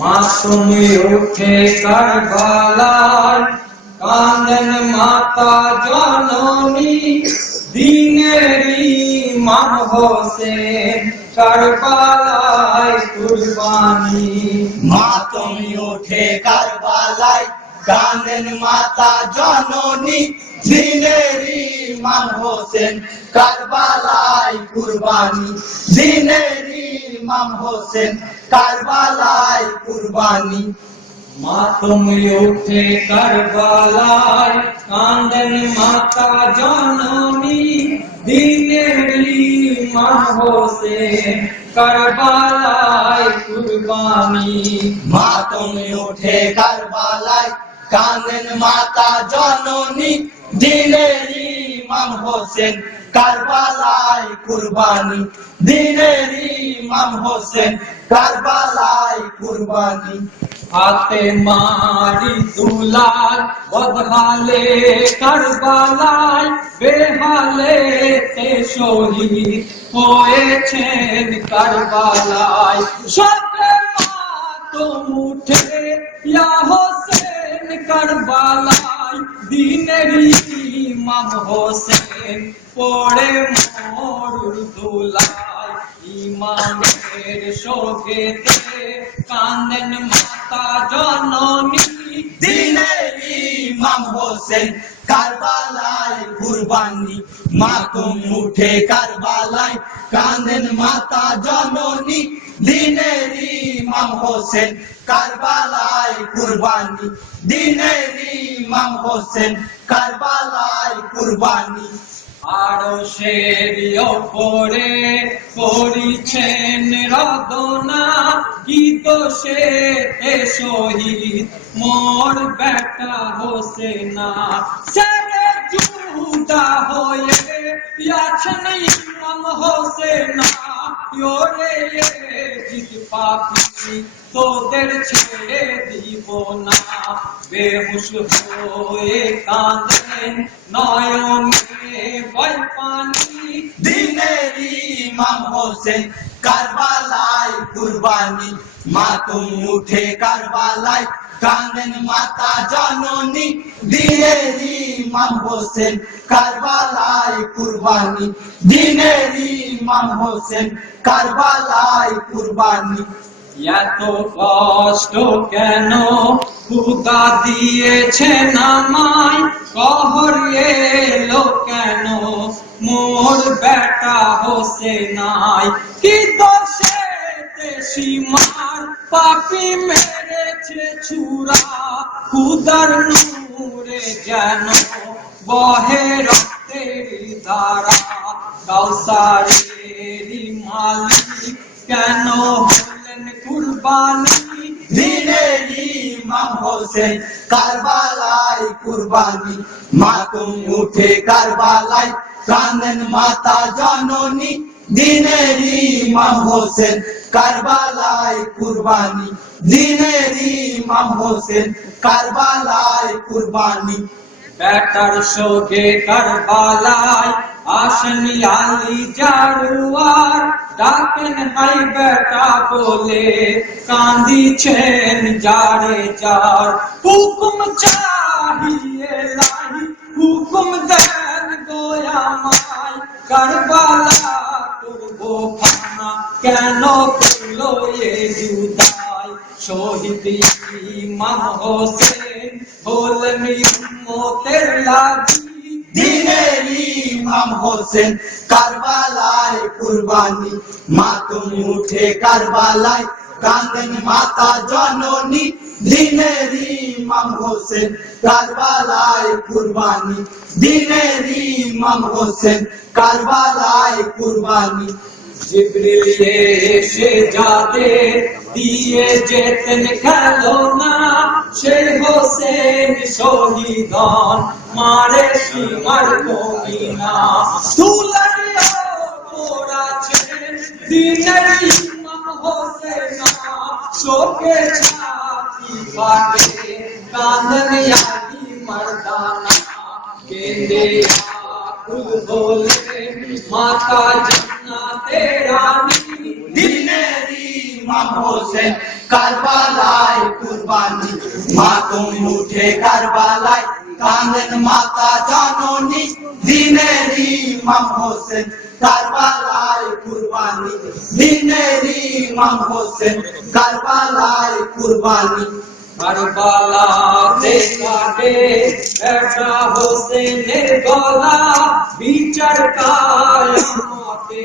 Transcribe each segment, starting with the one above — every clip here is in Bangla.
মা উঠে কারবালার কান্দন মাতা জননী দিনেরি ইমাম হোসেন কারবালায় কুরবানি। মা উঠে ওঠে কান্দেন মাতা জননী দিনেরি মান হোসেন, কারবালায় কুরবানি। দিনেরি ইমাম হোসেন, কারবালায় কুরবানি। মা তুমি উঠে কান্দন মাতা জননী দিনেরি ইমাম হোসেন, কারবালায় কুরবানি। মা তুমি ওঠে কারবালায় কান্দেন মাতা জননী, দিনেরি ইমাম হোসেন, কারবালায় কুরবানি। দিনেরি ইমাম হোসেন, কারবালায় কুরবানি। হাতে মারি দুলাল বদহালে কারবালায়, বেহালে তে শহীদ হয়েছেন কারবালায়। সবে তো মুঠে ইয়া হোসেন দিনের ইমাম হোসেন, পড়ে মোর দুলায় ইমামের শোকেতে কান্দেন মাতা জননী দিনেরি ইমাম হোসেন, কারবালায় কুরবানি। মা তুমি উঠে কারবালায় কান্দেন মাতা জননী দিনেরি ইমাম হোসেন, কারবালায় কুরবানি। দিনেরি ইমাম হোসেন, কারবালায় কুরবানি। রদনা কি দোষে এ শহীদ। মোর বেটা হোসেনা সেরে জুদা হয়ে আছেন ইমাম হোসেনা। ইয়োরে জিত পাপি তোদের ছেড়ে দিব না। বেহুশ হয়ে কাঁদেন নয়নে বল পানি। দিনেরি ইমাম হোসেন, কারবালায় কুরবানি। মা তুমি উঠে কারবালায় কান্দেন মাতা জননী দিনেরি ইমাম হোসেন, কারবালায় কুরবানি। দিনেরি ইমাম হোসেন, কারবালায় কুরবানি। এত কষ্ট কেন? খুদা দিয়েছেন আমায় কহর এলো কেন? মোর বেটা হোসেনাই কি দোষে সীমার পাপি মেরেছে ছুরা খুদার নূরে যেন বহে রক্তের ধারা। কাউসারেরই মালিক কেন হলেন কুরবানি? দিনেরি ইমাম হোসেন কারবালায় কুরবানি। মা উঠে কারবালায় কান্দেন মাতা জননী। দিনেরি ইমাম কারবালায় কুরবানি। দিনেরি ইমাম কারবালায় কুরবানি। বেটার শোকে কারবালায় আসেন আলী জারুয়ার ডাকেন হাই বেটা বলে, কান্দিছেন যারে যার। হুকুম চাহিয়ে লাই, হুকুম দেন গোয়ামাই কারবালা করব ইমাম হোসেন হলেন উম্মতের লাগি দিনেরি ইমাম হোসেন কারবালায় কুরবানি মা তুমি উঠে কারবালায় হোসেন কারবালায় কুরবানি। জিবরিল এসে যাদের দিয়ে যেতেন খেলনা সে হোসেন শহীদন মারে সীমার কমিনা দিনের হোসেন শোকে মর্দানা আকুল বলে মাতা হোসেন কারবালায় কুরবানি মাতুম উঠে কারবালায় কাঁদেন মাতা জননী দিনের ইমাম হোসেন কারবালায় কুরবানি দিনের ইমাম হোসেন কারবালায় কুরবানি কারবালাতে কাটে বেটা হোসেনের গলা বিচার কায়ামতে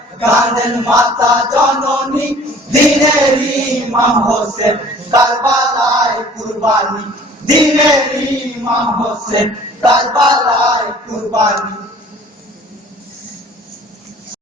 কাঁদেন মাতা জননী দিনের ইমাম হোসেন কারবালায় কুরবানি। দিনের ইমাম হোসেন কারবালায় কুরবানি।